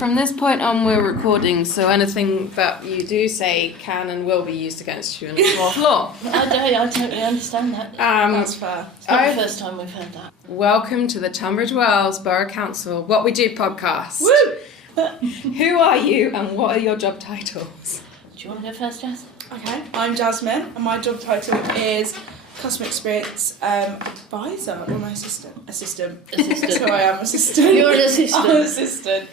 from this point on, we're recording, so anything that you do say can and will be used against you in the floor. I totally understand that. That's fair. It's not the first time we've heard that. Welcome to the Tunbridge Wells Borough Council What We Do podcast. Woo! Who are you and what are your job titles? Do you want to go first, Jazz? Okay, I'm Jasmine, and my job title is Customer Experience Advisor, or my assistant. Assistant. So I am assistant. You're an assistant. I'm an assistant.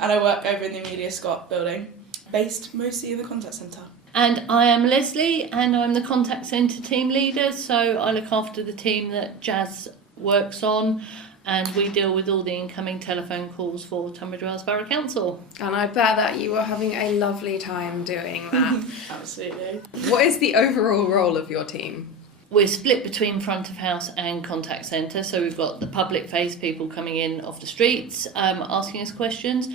And I work over in the Amelia Scott building, based mostly in the contact centre. And I am Leslie, and I'm the contact centre team leader, so I look after the team that Jazz works on, and we deal with all the incoming telephone calls for Tunbridge Wells Borough Council. And I bet that you are having a lovely time doing that. Absolutely. What is the overall role of your team? We're split between front of house and contact centre, so we've got the public face people coming in off the streets, asking us questions,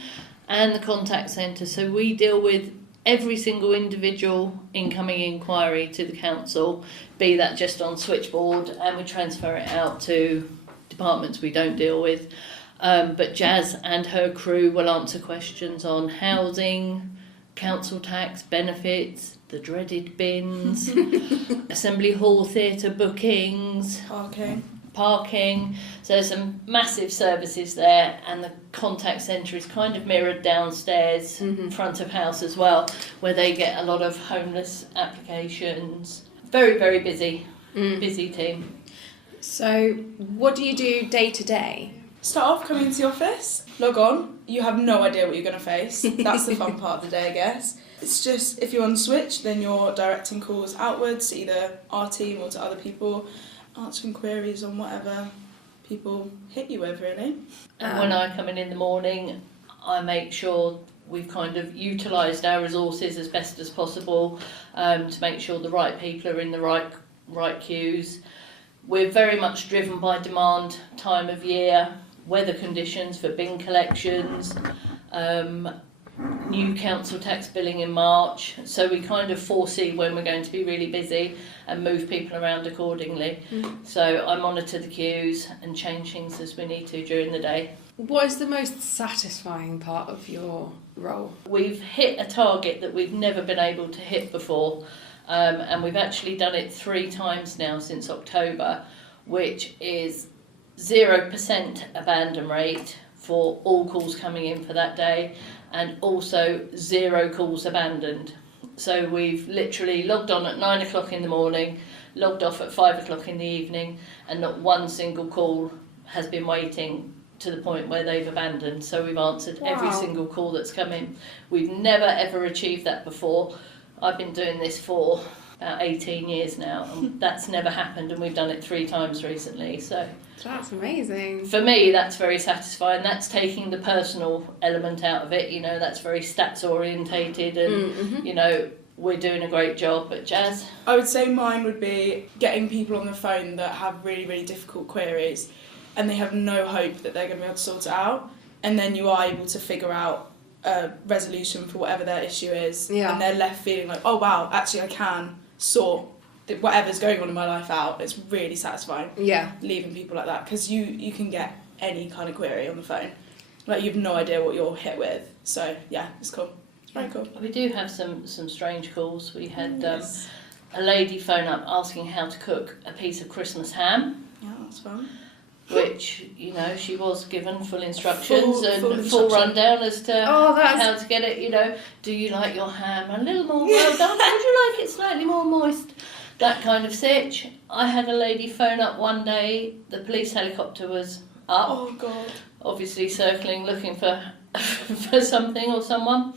and the contact centre. So we deal with every single individual incoming inquiry to the council, be that just on switchboard, and we transfer it out to departments we don't deal with. But Jazz and her crew will answer questions on housing, council tax, benefits, the dreaded bins, Assembly Hall theatre bookings, parking. So there's some massive services there, and the contact centre is kind of mirrored downstairs, front of house as well, where they get a lot of homeless applications. Very, very busy team. So what do you do day to day? Start off coming into the office, log on, you have no idea what you're going to face. That's the fun part of the day, I guess. It's just, if you're on switch, then you're directing calls outwards to either our team or to other people, answering queries on whatever people hit you with, really. And when I come in the morning, I make sure we've kind of utilised our resources as best as possible to make sure the right people are in the right queues. We're very much driven by demand, time of year, weather conditions for bin collections, new council tax billing in March, so we kind of foresee when we're going to be really busy and move people around accordingly. So I monitor the queues and change things as we need to during the day. What is the most satisfying part of your role? We've hit a target that we've never been able to hit before, and we've actually done it 3 times now since October, which is 0% abandon rate for all calls coming in for that day, and also 0 calls abandoned. So we've literally logged on at 9 o'clock in the morning, logged off at 5 o'clock in the evening, and not one single call has been waiting to the point where they've abandoned. So we've answered every single call that's come in. We've never ever achieved that before. I've been doing this for about 18 years now, and that's never happened, and we've done it 3 times recently. So that's amazing. For me, that's very satisfying. That's taking the personal element out of it. You know, that's very stats orientated, and you know, we're doing a great job. But Jazz? I would say mine would be getting people on the phone that have really, really difficult queries, and they have no hope that they're going to be able to sort it out, and then you are able to figure out a resolution for whatever their issue is, and they're left feeling like, oh wow, actually I can sort whatever's going on in my life out. It's really satisfying. Leaving people like that, because you can get any kind of query on the phone, like you've no idea what you're hit with. So yeah, it's cool. It's very cool. We do have some strange calls. We had a lady phone up asking how to cook a piece of Christmas ham. Yeah, that's fun. Which, you know, she was given full instructions full rundown as to how to get it. You know, do you like your ham a little more well done? Would you like it slightly more moist? That kind of sitch. I had a lady phone up one day. The police helicopter was up. Oh God. Obviously circling, looking for something or someone,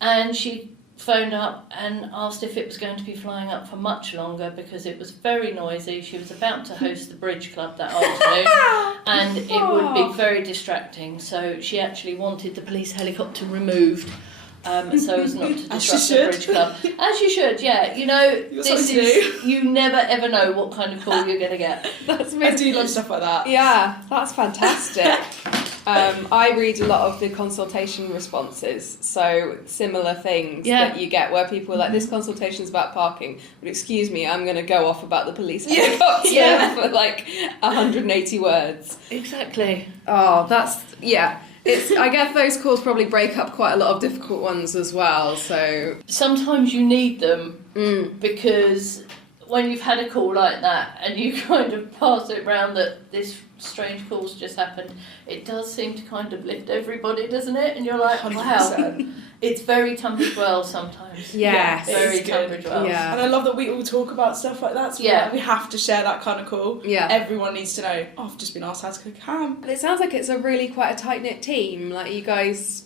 and she phoned up and asked if it was going to be flying up for much longer because it was very noisy. She was about to host the Bridge Club that afternoon, and it would be very distracting. So she actually wanted the police helicopter removed, so as not to disrupt the Bridge Club. As you should, yeah. You know, you never ever know what kind of call you're going to get. That's amazing. I do love stuff like that. Yeah, that's fantastic. I read a lot of the consultation responses, so similar things that you get where people are like, this consultation's about parking, but excuse me, I'm going to go off about the police helicopter for like 180 words. Exactly. Oh, that's, I guess those calls probably break up quite a lot of difficult ones as well. So sometimes you need them because when you've had a call like that and you kind of pass it round that this strange call's just happened, it does seem to kind of lift everybody, doesn't it? And you're like, 100%. wow, it's very Tunbridge Wells sometimes. yes, Very It's good. Tunbridge Wells. Yeah. And I love that we all talk about stuff like that. So Yeah. we have to share that kind of call. Yeah. Everyone needs to know, I've just been asked how to cook ham. But it sounds like it's a really quite a tight-knit team. Like, you guys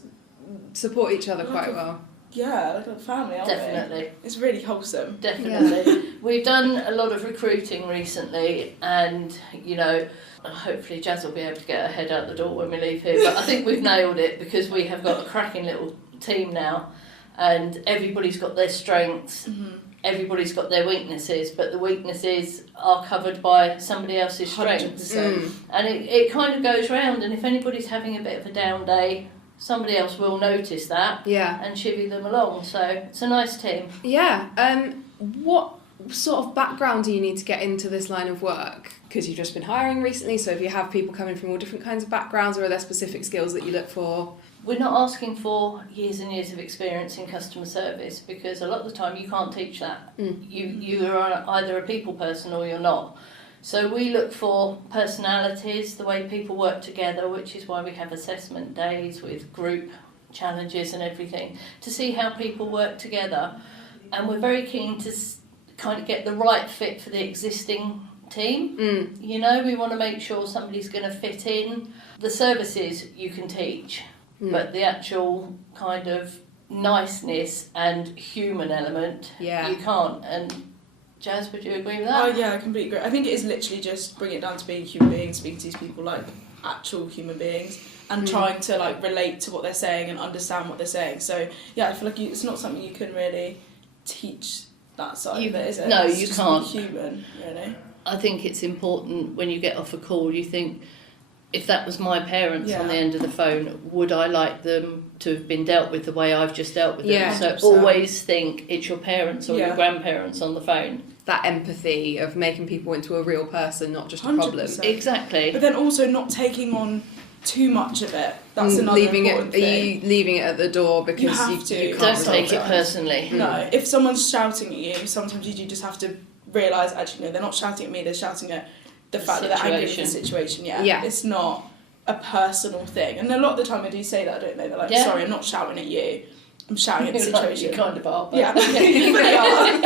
support each other quite well. Yeah, like a family, aren't Definitely. we? It's really wholesome. Definitely. We've done a lot of recruiting recently, and, you know, hopefully Jazz will be able to get her head out the door when we leave here, but I think we've nailed it because we have got a cracking little team now, and everybody's got their strengths, everybody's got their weaknesses, but the weaknesses are covered by somebody else's strengths. 100%. And it kind of goes round, and if anybody's having a bit of a down day, somebody else will notice that Yeah. and chivvy them along, so it's a nice team. Yeah. What sort of background do you need to get into this line of work? Because you've just been hiring recently, so if you have people coming from all different kinds of backgrounds, or are there specific skills that you look for? We're not asking for years and years of experience in customer service because a lot of the time you can't teach that. You are either a people person or you're not. So we look for personalities, the way people work together, which is why we have assessment days with group challenges and everything, to see how people work together. And we're very keen to kind of get the right fit for the existing team. You know, we want to make sure somebody's going to fit in. The services you can teach, but the actual kind of niceness and human element, you can't. And Jazz, would you agree with that? Oh yeah, I completely agree. I think it is literally just bring it down to being human beings, speaking to these people like actual human beings, and trying to like relate to what they're saying and understand what they're saying. So yeah, I feel like it's not something you can really teach that side of it, is it? No, It's you just can't. Human, really. I think it's important when you get off a call, you think, if that was my parents on the end of the phone, would I like them to have been dealt with the way I've just dealt with them? Yeah, so 100%. always think it's your parents or your grandparents on the phone. That empathy of making people into a real person, not just a problem. 100%. Exactly. But then also not taking on too much of it. That's another important thing. Are you leaving it at the door because You have to. you can't Don't resolve take it it? personally. No, if someone's shouting at you, sometimes you do just have to realise, actually, no, they're not shouting at me, they're shouting at the fact that they're angry with the situation. Yeah. It's not a personal thing. And a lot of the time I do say that, don't they? They're like, sorry, I'm not shouting at you. I'm shouting at the situation. You kind of are. But Yeah, you really are.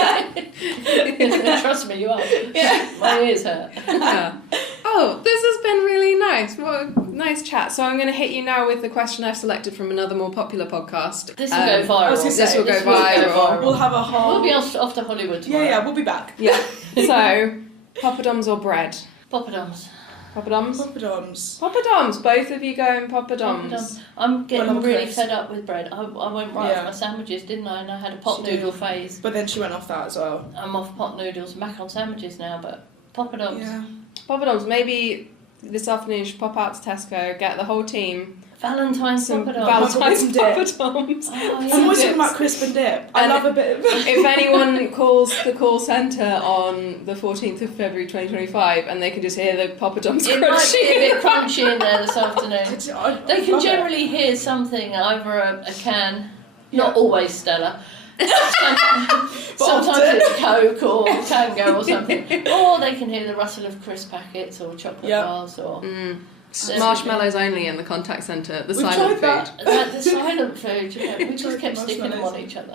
Trust me, you are. Yeah. My ears hurt. Yeah. Oh, this has been really nice. What a nice chat. So I'm going to hit you now with the question I've selected from another more popular podcast. This will go viral. I was gonna say, This will go viral. We'll have a whole... We'll be off to Hollywood tomorrow. Yeah, we'll be back. Yeah. So, poppadoms or bread? Poppadoms. Poppadoms? Poppadoms. Poppadoms. Both of you going poppadoms. I'm getting Well, really close. fed up with bread. I went right off my sandwiches, didn't I? And I had a pot She noodle did. phase. But then she went off that as well. I'm off pot noodles and mac on sandwiches now, but poppadoms. Yeah. Poppadoms. Maybe this afternoon you should pop out to Tesco, get the whole team Valentine's some poppadoms. Valentine's dip. poppadoms. Oh, yeah. I'm always dips. talking about crisp and dip. I And love a bit of... If anyone calls the call centre on the 14th of February 2025 and they can just hear the poppadoms It might be a bit crunching. crunchy in there this afternoon. They can generally hear something, either a can, not always Stella. Sometimes it's Coke or Tango or something. Or they can hear the rustle of crisp packets or chocolate bars or... Marshmallows only in the contact centre, the We've silent tried food. that. The silent food, yeah, we just kept sticking them on marshmallows. each other.